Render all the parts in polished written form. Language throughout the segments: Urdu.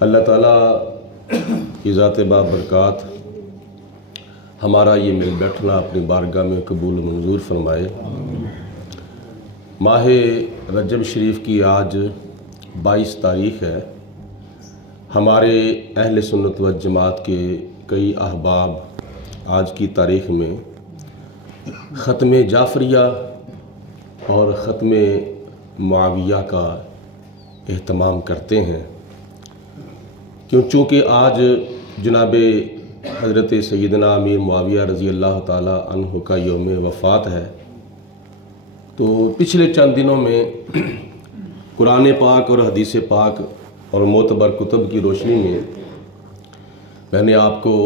اللہ تعالیٰ کی ذات بابرکات ہمارا یہ مل بیٹھنا اپنی بارگاہ میں قبول و منظور فرمائے۔ ماہ رجب شریف کی آج 22 تاریخ ہے۔ ہمارے اہل سنت و جماعت کے کئی احباب آج کی تاریخ میں ختم جعفریہ اور ختم معاویہ کا اہتمام کرتے ہیں، چونکہ آج جناب حضرت سیدنا امیر معاویہ رضی اللہ تعالیٰ عنہ کا یوم وفات ہے۔ تو پچھلے چند دنوں میں قرآن پاک اور حدیث پاک اور معتبر کتب کی روشنی میں نے آپ کو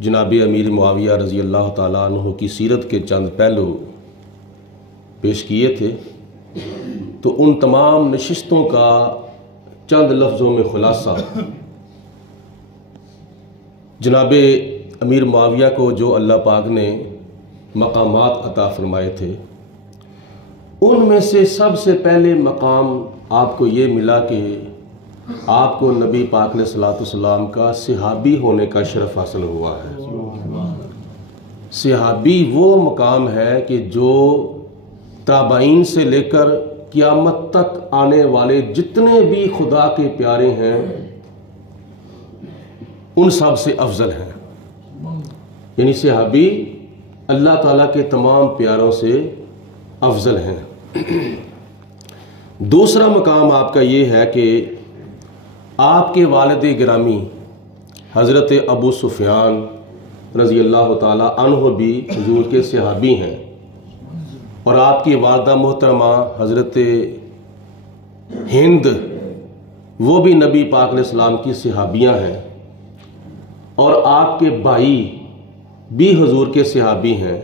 جناب امیر معاویہ رضی اللہ تعالیٰ عنہ کی سیرت کے چند پہلو پیش کیے تھے۔ تو ان تمام نشستوں کا چند لفظوں میں خلاصہ جناب امیر معاویہ کو جو اللہ پاک نے مقامات عطا فرمائے تھے، ان میں سے سب سے پہلے مقام آپ کو یہ ملا کہ آپ کو نبی پاک علیہ الصلوۃ والسلام کا صحابی ہونے کا شرف حاصل ہوا ہے۔ صحابی وہ مقام ہے کہ جو تابعین سے لے کر قیامت تک آنے والے جتنے بھی خدا کے پیارے ہیں ان سب سے افضل ہیں، یعنی صحابی اللہ تعالیٰ کے تمام پیاروں سے افضل ہیں۔ دوسرا مقام آپ کا یہ ہے کہ آپ کے والد گرامی حضرت ابو سفیان رضی اللہ تعالیٰ عنہ بھی حضور کے صحابی ہیں، اور آپ کی والدہ محترمہ حضرت ہند وہ بھی نبی پاک علیہ السلام کی صحابیاں ہیں، اور آپ کے بھائی بھی حضور کے صحابی ہیں،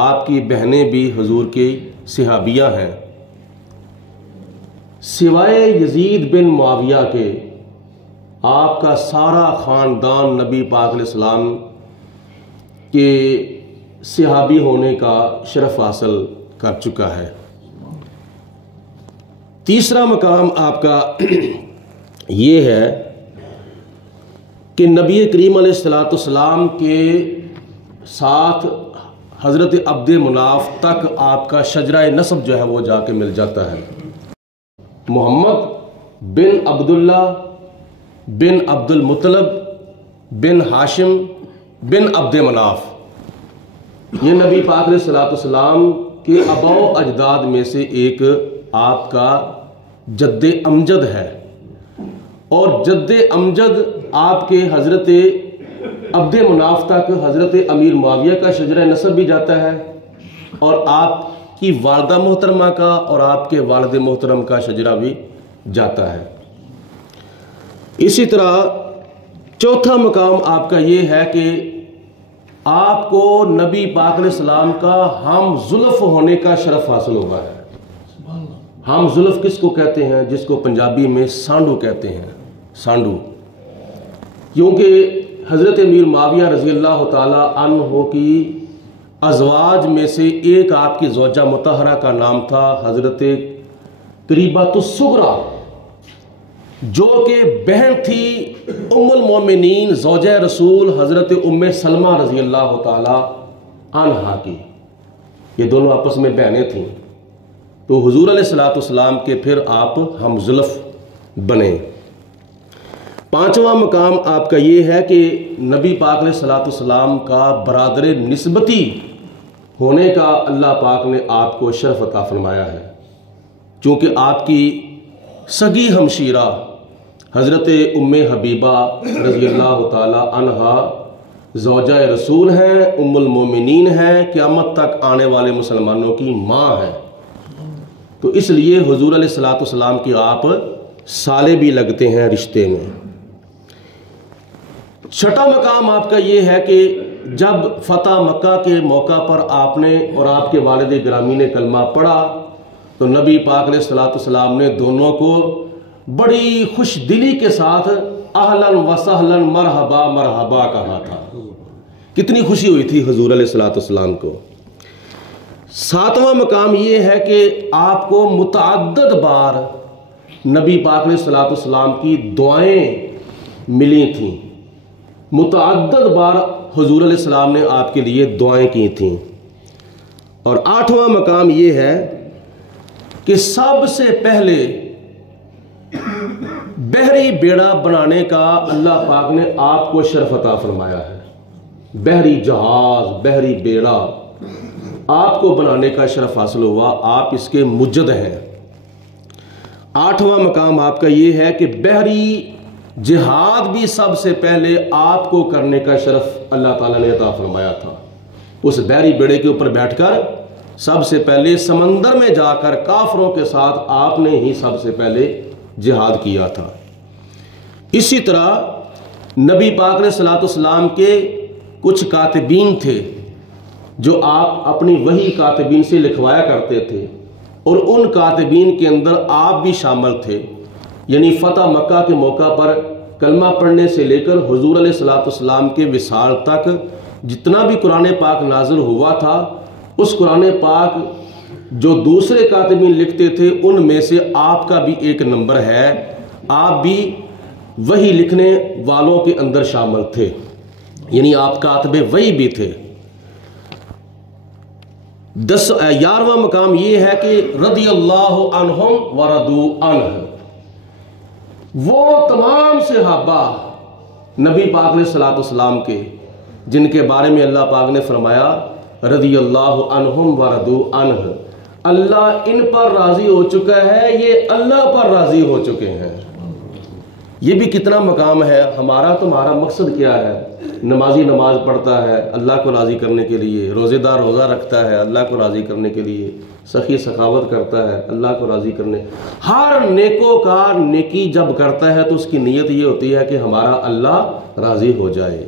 آپ کی بہنیں بھی حضور کے صحابیہ ہیں۔ سوائے یزید بن معاویہ کے آپ کا سارا خاندان نبی پاک علیہ السلام کے صحابی ہونے کا شرف حاصل کر چکا ہے۔ تیسرا مقام آپ کا یہ ہے کہ نبی کریم علیہ الصلوۃ والسلام کے ساتھ حضرت عبد مناف تک آپ کا شجرہ نسب جو ہے وہ جا کے مل جاتا ہے۔ محمد بن عبداللہ بن عبد المطلب بن ہاشم بن عبد مناف، یہ نبی پاک علیہ الصلوۃ والسلام کے آباء و اجداد میں سے ایک آپ کا جد امجد ہے، اور جد امجد آپ کے حضرت عبد مناف تک حضرت امیر معاویہ کا شجرہ نسب بھی جاتا ہے، اور آپ کی والدہ محترمہ کا اور آپ کے والد محترم کا شجرہ بھی جاتا ہے۔ اسی طرح چوتھا مقام آپ کا یہ ہے کہ آپ کو نبی پاک علیہ السلام کا ہم زلف ہونے کا شرف حاصل ہوا ہے۔ ہم زلف کس کو کہتے ہیں؟ جس کو پنجابی میں سانڈو کہتے ہیں، سانڈو، کیونکہ حضرت امیر معاویہ رضی اللہ تعالیٰ عنہ کی ازواج میں سے ایک آپ کی زوجہ مطہرہ کا نام تھا حضرت قریبۃ الصغریٰ، جو کہ بہن تھی ام المومنین زوجہ رسول حضرت ام سلمہ رضی اللہ تعالیٰ عنہا کی۔ یہ دونوں آپس میں بہنیں تھیں، تو حضور علیہ الصلوۃ والسلام کے پھر آپ ہم زلف بنے۔ پانچواں مقام آپ کا یہ ہے کہ نبی پاک علیہ الصلوۃ والسلام کا برادر نسبتی ہونے کا اللہ پاک نے آپ کو شرف عطا فرمایا ہے، چونکہ آپ کی سگی ہمشیرہ حضرت ام حبیبہ رضی اللہ تعالی عنہا زوجہ رسول ہیں، ام المومنین ہیں، قیامت تک آنے والے مسلمانوں کی ماں ہے، تو اس لیے حضور علیہ الصلوۃ والسلام کی آپ سالے بھی لگتے ہیں رشتے میں۔ چھٹا مقام آپ کا یہ ہے کہ جب فتح مکہ کے موقع پر آپ نے اور آپ کے والد گرامی نے کلمہ پڑھا تو نبی پاک علیہ الصلوۃ والسلام نے دونوں کو بڑی خوش دلی کے ساتھ اہلاً و سہلاً مرحبا مرحبا کہا تھا۔ کتنی خوشی ہوئی تھی حضور علیہ الصلوۃ والسلام کو۔ ساتواں مقام یہ ہے کہ آپ کو متعدد بار نبی پاک علیہ الصلوۃ والسلام کی دعائیں ملی تھیں، متعدد بار حضور علیہ السلام نے آپ کے لیے دعائیں کی تھیں۔ اور 8واں مقام یہ ہے کہ سب سے پہلے بحری بیڑا بنانے کا اللہ پاک نے آپ کو شرف عطا فرمایا ہے۔ بحری جہاز، بحری بیڑا آپ کو بنانے کا شرف حاصل ہوا، آپ اس کے مجد ہیں۔ 8واں مقام آپ کا یہ ہے کہ بحری جہاد بھی سب سے پہلے آپ کو کرنے کا شرف اللہ تعالیٰ نے عطا فرمایا تھا۔ اس بحری بیڑے کے اوپر بیٹھ کر سب سے پہلے سمندر میں جا کر کافروں کے ساتھ آپ نے ہی سب سے پہلے جہاد کیا تھا۔ اسی طرح نبی پاک علیہ الصلوۃ والسلام کے کچھ کاتبین تھے جو آپ اپنی وحی کاتبین سے لکھوایا کرتے تھے، اور ان کاتبین کے اندر آپ بھی شامل تھے۔ یعنی فتح مکہ کے موقع پر کلمہ پڑھنے سے لے کر حضور علیہ الصلوۃ والسلام کے وصال تک جتنا بھی قرآن پاک نازل ہوا تھا، اس قرآن پاک جو دوسرے کاتبین لکھتے تھے ان میں سے آپ کا بھی ایک نمبر ہے، آپ بھی وحی لکھنے والوں کے اندر شامل تھے، یعنی آپ کاتب وحی بھی تھے۔ 11واں مقام یہ ہے کہ رضی اللہ عنہم ورضوا عنہ، وہ تمام صحابہ نبی پاک علیہ الصلوۃ والسلام کے جن کے بارے میں اللہ پاک نے فرمایا رضی اللہ عنہم ورضوا عنہ، اللہ ان پر راضی ہو چکا ہے، یہ اللہ پر راضی ہو چکے ہیں۔ یہ بھی کتنا مقام ہے۔ ہمارا تمہارا مقصد کیا ہے؟ نمازی نماز پڑھتا ہے اللہ کو راضی کرنے کے لیے، روزے دار روزہ رکھتا ہے اللہ کو راضی کرنے کے لیے، سخی سخاوت کرتا ہے اللہ کو راضی کرنے۔ ہر نیکوکار نیکی جب کرتا ہے تو اس کی نیت یہ ہوتی ہے کہ ہمارا اللہ راضی ہو جائے۔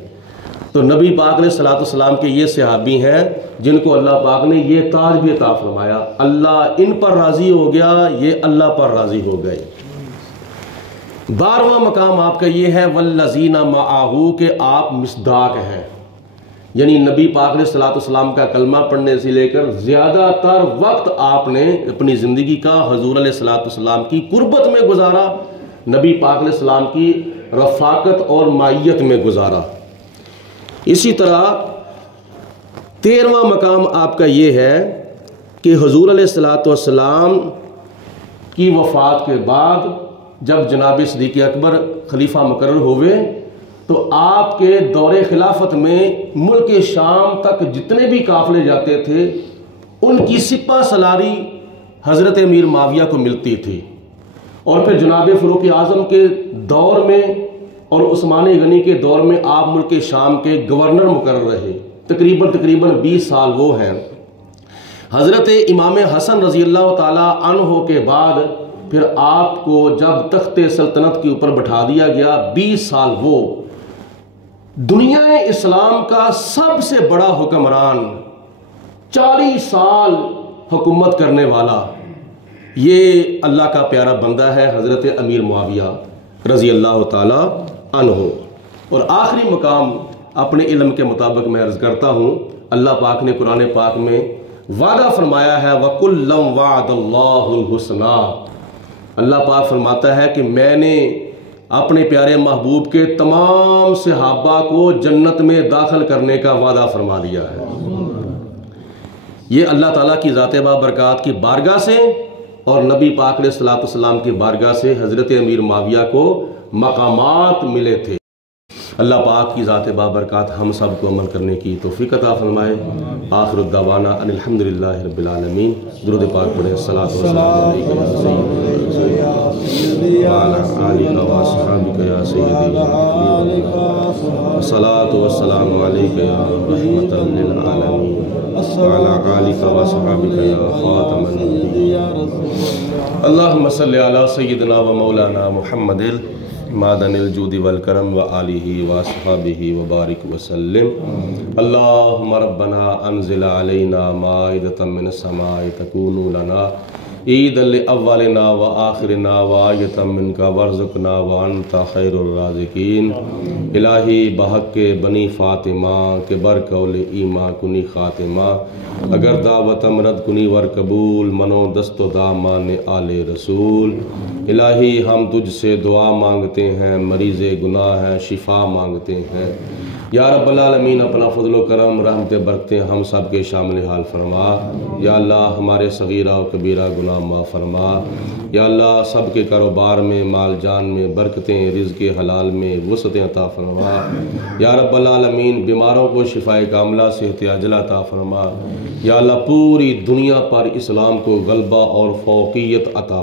تو نبی پاک علیہ الصلوۃ والسلام کے یہ صحابی ہیں جن کو اللہ پاک نے یہ تاج بھی عطا فرمایا، اللہ ان پر راضی ہو گیا، یہ اللہ پر راضی ہو گئے۔ 12واں مقام آپ کا یہ ہے والذین معہ، کہ آپ مصداق ہیں، یعنی نبی پاک علیہ الصلوۃ والسلام کا کلمہ پڑھنے سے لے کر زیادہ تر وقت آپ نے اپنی زندگی کا حضور علیہ الصلوۃ والسلام کی قربت میں گزارا، نبی پاک علیہ السلام کی رفاقت اور معیت میں گزارا۔ اسی طرح 13واں مقام آپ کا یہ ہے کہ حضور علیہ الصلوۃ والسلام کی وفات کے بعد جب جناب صدیق اکبر خلیفہ مقرر ہوئے تو آپ کے دور خلافت میں ملک شام تک جتنے بھی قافلے جاتے تھے ان کی سپہ سلاری حضرت امیر معاویہ کو ملتی تھی، اور پھر جناب فاروق اعظم کے دور میں اور عثمان غنی کے دور میں آپ ملک شام کے گورنر مقرر رہے، تقریباً 20 سال وہ ہیں۔ حضرت امام حسن رضی اللہ تعالی عنہ کے بعد پھر آپ کو جب تخت سلطنت کے اوپر بٹھا دیا گیا، 20 سال وہ دنیا اسلام کا سب سے بڑا حکمران، 40 سال حکومت کرنے والا، یہ اللہ کا پیارا بندہ ہے حضرت امیر معاویہ رضی اللہ تعالی عنہ۔ اور آخری مقام اپنے علم کے مطابق میں عرض کرتا ہوں، اللہ پاک نے قرآن پاک میں وعدہ فرمایا ہے وَكُلًّا وَعَدَ اللَّهُ الْحُسْنَى، اللہ پاک فرماتا ہے کہ میں نے اپنے پیارے محبوب کے تمام صحابہ کو جنت میں داخل کرنے کا وعدہ فرما دیا ہے۔ یہ اللہ تعالیٰ کی ذات بابرکات کی بارگاہ سے اور نبی پاک علیہ الصلوۃ والسلام کی بارگاہ سے حضرت امیر معاویہ کو مقامات ملے تھے۔ اللہ پاک کی ذات بابرکات ہم سب کو عمل کرنے کی توفیق عطا فرمائے۔ آخر الدعوانا ان الحمدللہ رب العالمین۔ درود پاک پڑھیں، الصلاۃ والسلام علیکم وعلی آلک واصحابک یا سیدی، الصلاۃ والسلام علیک یا رحمۃ للعالمین وعلی آلک واصحابک یا خاتم النبیین۔ اللہم صلی علی سیدنا و مولانا محمد معدن الجود والکرم وآلہ واصحابہ وبارک وسلم۔ اللہم ربنا انزل علینا مائدۃ من السماء تکون لنا عید الاولنا و آخرنا و آیتا منکا ورزقنا و انتا خیر الرازقین۔ الہی بحق بنی فاطمہ کے برقول ایماں کنی خاتمہ، اگر دعوت امرد کنی ور قبول، منو دست و دامان آل رسول۔ الہی ہم تجھ سے دعا مانگتے ہیں، مریض گناہ ہیں شفا مانگتے ہیں۔ یا رب العالمین اپنا فضل و کرم رحمت برکتیں ہم سب کے شامل حال فرما۔ یا اللہ ہمارے صغیرہ و کبیرہ گناہ معاف فرما۔ یا اللہ سب کے کاروبار میں، مال جان میں برکتیں، رزق حلال میں وسعتیں عطا فرما۔ یا رب العالمین بیماروں کو شفائے کاملہ صحت عاجلہ عطا فرما۔ یا اللہ پوری دنیا پر اسلام کو غلبہ اور فوقیت عطا